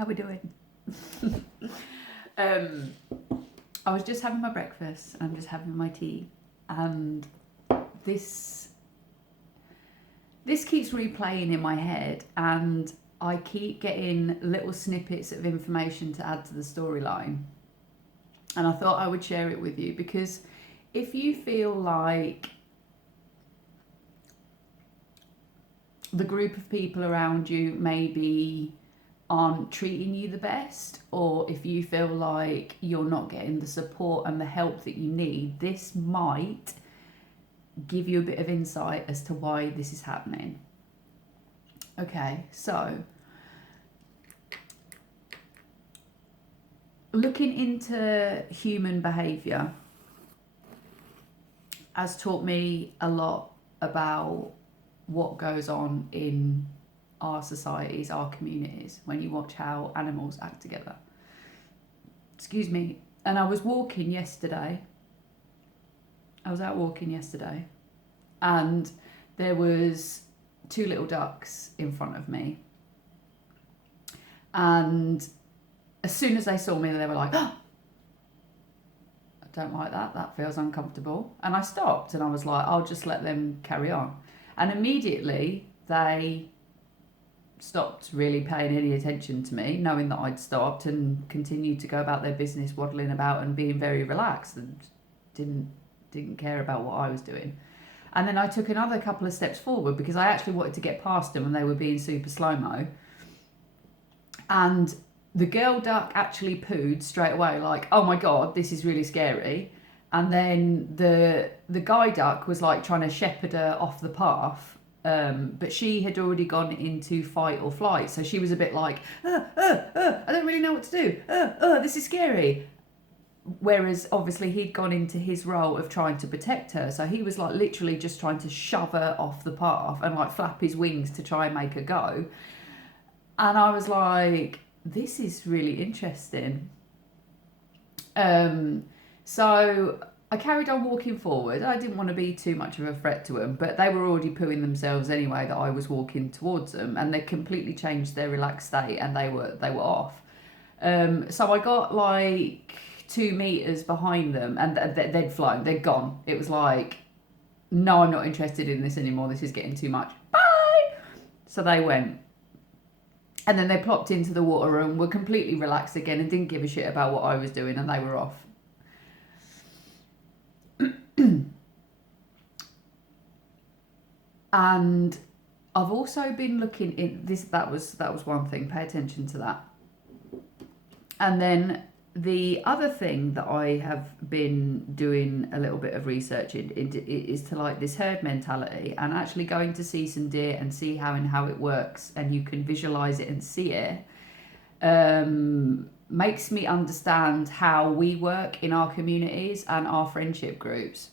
How we doing? um, I was just having my breakfast and I'm just having my tea, and this keeps replaying in my head, and I keep getting little snippets of information to add to the storyline. And I thought I would share it with you, because if you feel like the group of people around you maybe aren't treating you the best, or if you feel like you're not getting the support and the help that you need, this might give you a bit of insight as to why this is happening. Okay, so looking into human behaviour has taught me a lot about what goes on in our societies, our communities, when you watch how animals act together. Excuse me. And I was walking yesterday. I was out walking yesterday, and there was 2 little ducks in front of me. And as soon as they saw me, they were like, oh, I don't like that. That feels uncomfortable. And I stopped and I was like, I'll just let them carry on. And immediately they stopped really paying any attention to me, knowing that I'd stopped, and continued to go about their business, waddling about and being very relaxed, and didn't care about what I was doing. And then I took another couple of steps forward because I actually wanted to get past them and they were being super slow-mo. And the girl duck actually pooed straight away, like, oh my God, this is really scary. And then the guy duck was like trying to shepherd her off the path. But she had already gone into fight or flight. So she was a bit like, I don't really know what to do. This is scary. Whereas obviously he'd gone into his role of trying to protect her. So he was like literally just trying to shove her off the path and like flap his wings to try and make her go. And I was like, this is really interesting. So I carried on walking forward. I didn't want to be too much of a threat to them, but they were already pooing themselves anyway that I was walking towards them, and they completely changed their relaxed state and they were off. So I got like 2 meters behind them and they'd flown, they'd gone. It was like, no, I'm not interested in this anymore. This is getting too much. Bye. So they went. And then they plopped into the water and were completely relaxed again and didn't give a shit about what I was doing, and they were off. And I've also been looking in this. That was one thing. Pay attention to that. And then the other thing that I have been doing a little bit of research in is to like this herd mentality, and actually going to see some deer and see how it works, and you can visualize it and see it. Makes me understand how we work in our communities and our friendship groups.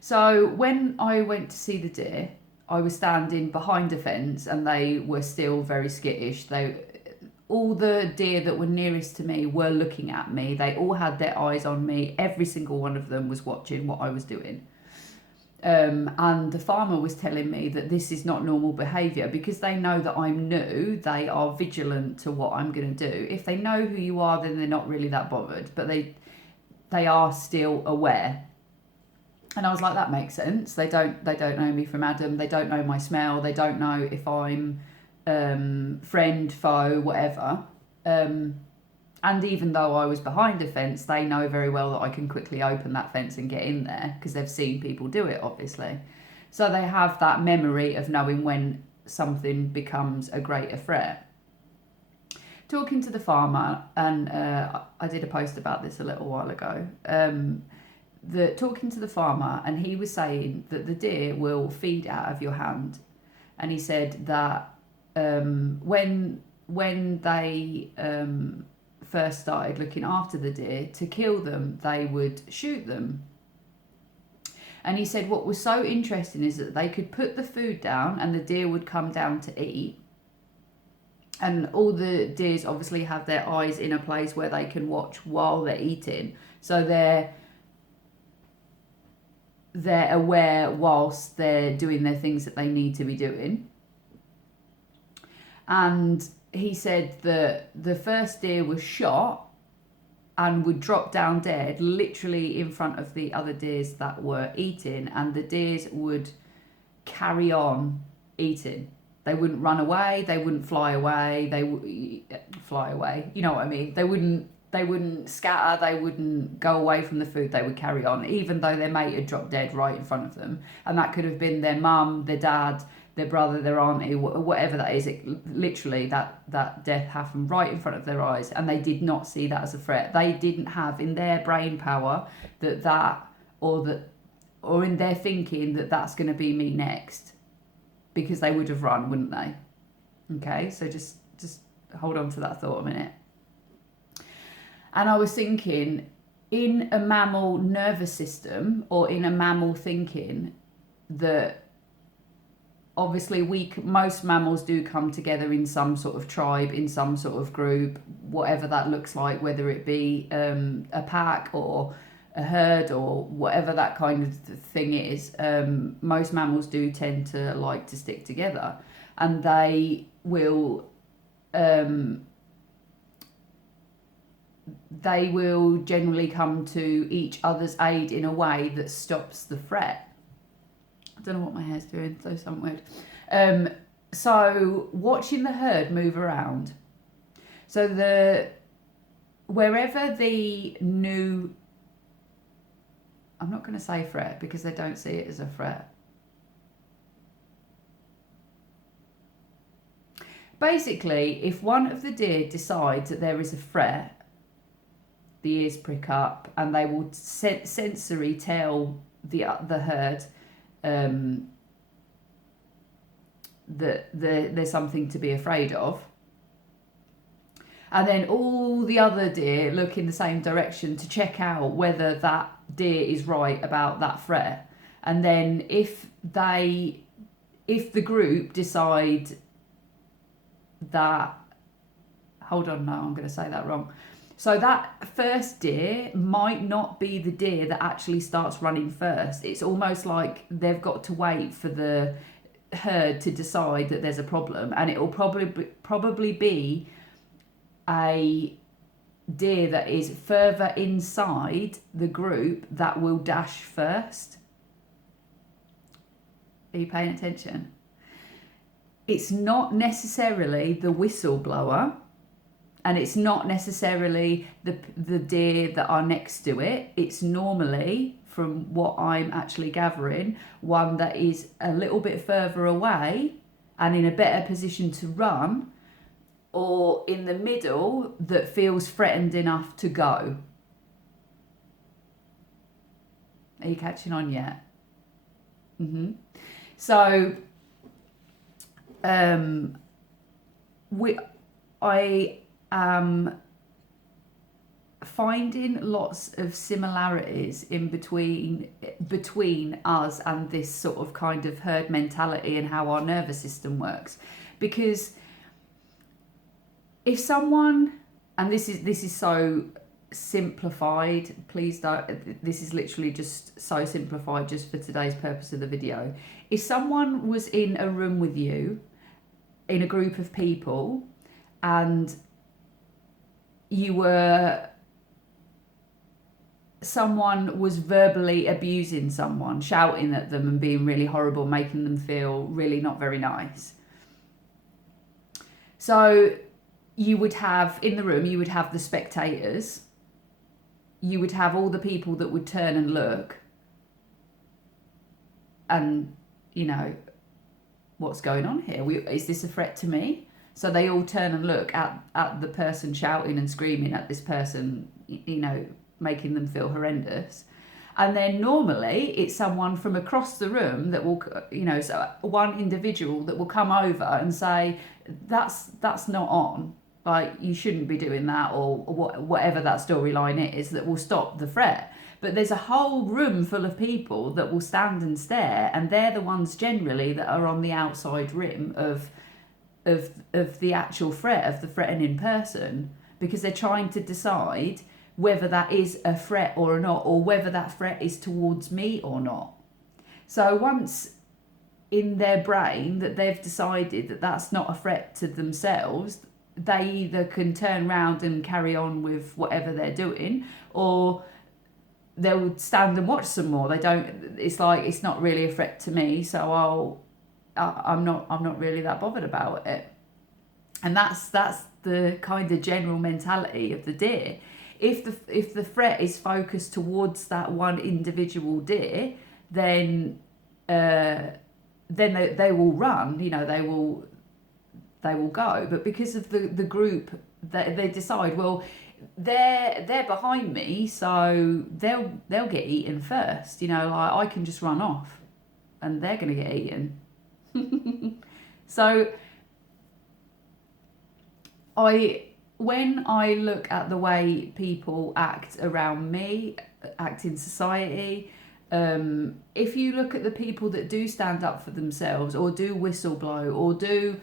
So when I went to see the deer, I was standing behind a fence and they were still very skittish. All the deer that were nearest to me were looking at me. They all had their eyes on me. Every single one of them was watching what I was doing. And the farmer was telling me that this is not normal behaviour, because they know that I'm new. They are vigilant to what I'm going to do. If they know who you are, then they're not really that bothered, but they are still aware. And I was like, that makes sense. They don't know me from Adam. They don't know my smell. They don't know if I'm friend, foe, whatever. And even though I was behind a fence, they know very well that I can quickly open that fence and get in there, because they've seen people do it, obviously. So they have that memory of knowing when something becomes a greater threat. Talking to the farmer, and I did a post about this a little while ago, talking to the farmer, and he was saying that the deer will feed out of your hand. And he said that when they first started looking after the deer, to kill them, they would shoot them. And he said what was so interesting is that they could put the food down and the deer would come down to eat. And all the deers obviously have their eyes in a place where they can watch while they're eating. So they're aware whilst they're doing their things that they need to be doing. And he said that the first deer was shot and would drop down dead literally in front of the other deers that were eating, and the deers would carry on eating. They wouldn't run away, they wouldn't fly away, fly away, you know what I mean? They wouldn't scatter, they wouldn't go away from the food, they would carry on, even though their mate had dropped dead right in front of them. And that could have been their mum, their dad, their brother, their auntie, whatever that is. Literally, that death happened right in front of their eyes, and they did not see that as a threat. They didn't have in their brain power or in their thinking that that's going to be me next, because they would have run, wouldn't they? Okay, so just hold on to that thought a minute. And I was thinking, in a mammal nervous system, or in a mammal thinking, that obviously most mammals do come together in some sort of tribe, in some sort of group, whatever that looks like, whether it be a pack or a herd or whatever that kind of thing is. Most mammals do tend to like to stick together, and they will generally come to each other's aid in a way that stops the threat. I don't know what my hair's doing, so something weird. So watching the herd move around. So wherever the new, I'm not going to say threat because they don't see it as a threat. Basically, if one of the deer decides that there is a threat, the ears prick up and they will sensory tell the herd that there's something to be afraid of. And then all the other deer look in the same direction to check out whether that deer is right about that threat. And then if the group decide that, hold on, no, I'm going to say that wrong. So that first deer might not be the deer that actually starts running first. It's almost like they've got to wait for the herd to decide that there's a problem, and it will probably be a deer that is further inside the group that will dash first. Are you paying attention? It's not necessarily the whistleblower, and it's not necessarily the deer that are next to it. It's normally, from what I'm actually gathering, one that is a little bit further away and in a better position to run, or in the middle that feels threatened enough to go. Are you catching on yet? So I am finding lots of similarities in between us and this sort of kind of herd mentality and how our nervous system works. Because if someone, and this is so simplified, please don't, this is literally just so simplified just for today's purpose of the video. If someone was in a room with you, in a group of people, and someone was verbally abusing someone, shouting at them and being really horrible, making them feel really not very nice. So you would have, in the room, you would have the spectators, you would have all the people that would turn and look and, you know, what's going on here? Is this a threat to me? So they all turn and look at the person shouting and screaming at this person, you know, making them feel horrendous. And then normally it's someone from across the room that will, you know, so one individual that will come over and say, that's not on. Like, you shouldn't be doing that, or whatever that storyline is that will stop the threat. But there's a whole room full of people that will stand and stare, and they're the ones generally that are on the outside rim of the actual threat, of the threatening person, because they're trying to decide whether that is a threat or not, or whether that threat is towards me or not. So once in their brain that they've decided that that's not a threat to themselves, they either can turn around and carry on with whatever they're doing, or they'll stand and watch some more. They don't. It's like, it's not really a threat to me, so I'm not really that bothered about it. And that's the kind of general mentality of the deer. If the threat is focused towards that one individual deer, then they will run. You know, they will go. But because of the group, they decide, well, they're behind me, so they'll get eaten first. You know, like, I can just run off, and they're gonna get eaten. So when I look at the way people act around me, act in society, if you look at the people that do stand up for themselves, or do whistle blow, or do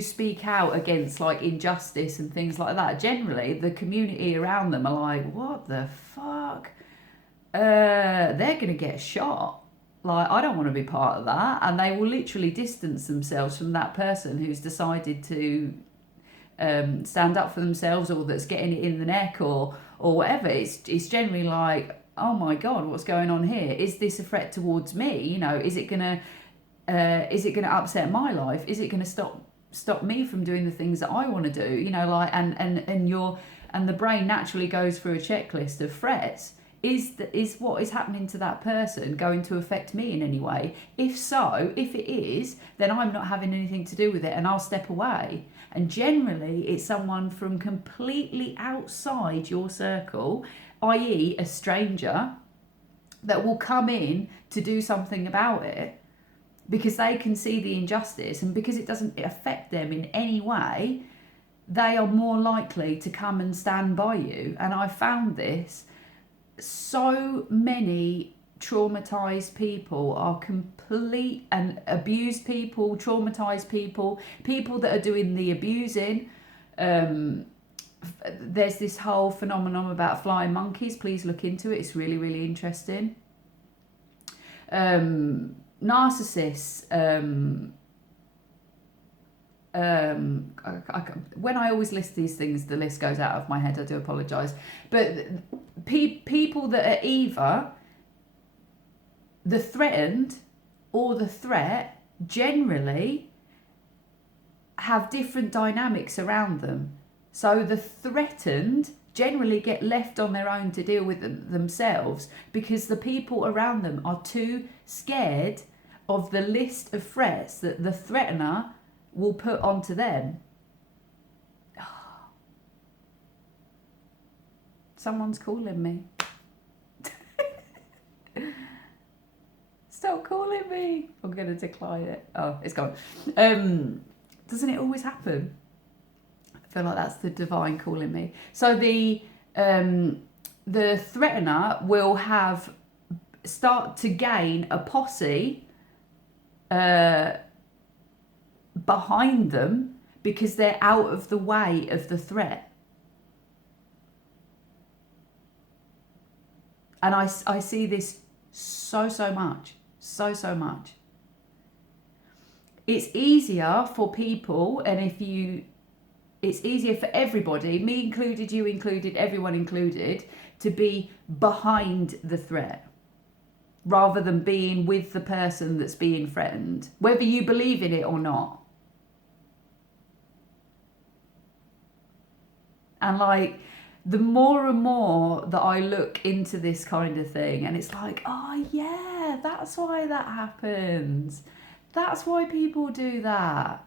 speak out against like injustice and things like that, generally the community around them are like, what the fuck? They're gonna get shot. Like, I don't want to be part of that. And they will literally distance themselves from that person who's decided to stand up for themselves, or that's getting it in the neck, or whatever. It's generally like, oh my God, what's going on here? Is this a threat towards me? You know, is it gonna upset my life? Is it gonna stop me from doing the things that I want to do? You know, like, and the brain naturally goes through a checklist of threats. Is what is happening to that person going to affect me in any way? If so, if it is, then I'm not having anything to do with it, and I'll step away. And generally, it's someone from completely outside your circle, i.e. a stranger, that will come in to do something about it, because they can see the injustice, and because it doesn't affect them in any way, they are more likely to come and stand by you. And I found this. So many traumatized people are complete, and abused people, traumatized people that are doing the abusing. There's this whole phenomenon about flying monkeys. Please look into it. It's really, really interesting. Narcissists. When I always list these things, the list goes out of my head. I do apologise. But people that are either the threatened or the threat generally have different dynamics around them. So the threatened generally get left on their own to deal with themselves, because the people around them are too scared of the list of threats that the threatener will put onto them. Someone's calling me. Stop calling me. I'm going to decline it. Oh, it's gone. Doesn't it always happen? I feel like that's the divine calling me. So the threatener will start to gain a posse behind them, because they're out of the way of the threat. And I see this so much. It's easier for people, and it's easier for everybody, me included, you included, everyone included, to be behind the threat, rather than being with the person that's being threatened, whether you believe in it or not. And like, the more and more that I look into this kind of thing, and it's like, oh yeah, that's why that happens. That's why people do that.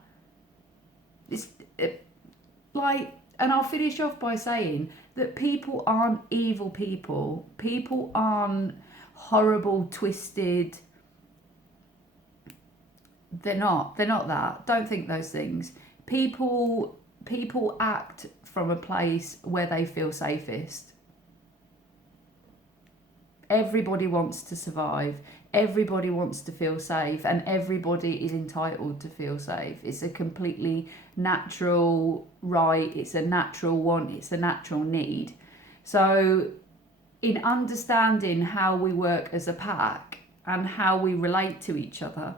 And I'll finish off by saying that people aren't evil people. People aren't horrible, twisted. They're not that. Don't think those things. People act from a place where they feel safest. Everybody wants to survive. Everybody wants to feel safe, and everybody is entitled to feel safe. It's a completely natural right. It's a natural want. It's a natural need. So in understanding how we work as a pack, and how we relate to each other,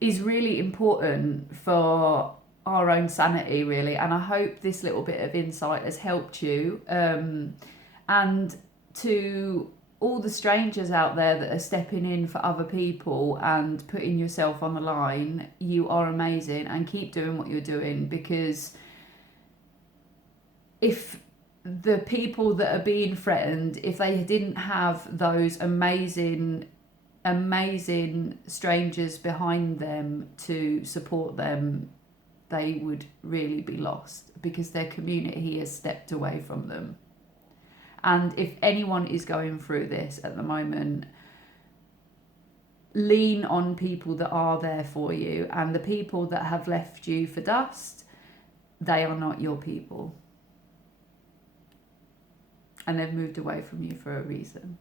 is really important for our own sanity, really. And I hope this little bit of insight has helped you. And to all the strangers out there that are stepping in for other people and putting yourself on the line, you are amazing, and keep doing what you're doing, because if the people that are being threatened, if they didn't have those amazing strangers behind them to support them, they would really be lost, because their community has stepped away from them. And if anyone is going through this at the moment, lean on people that are there for you, and the people that have left you for dust, they are not your people. And they've moved away from you for a reason.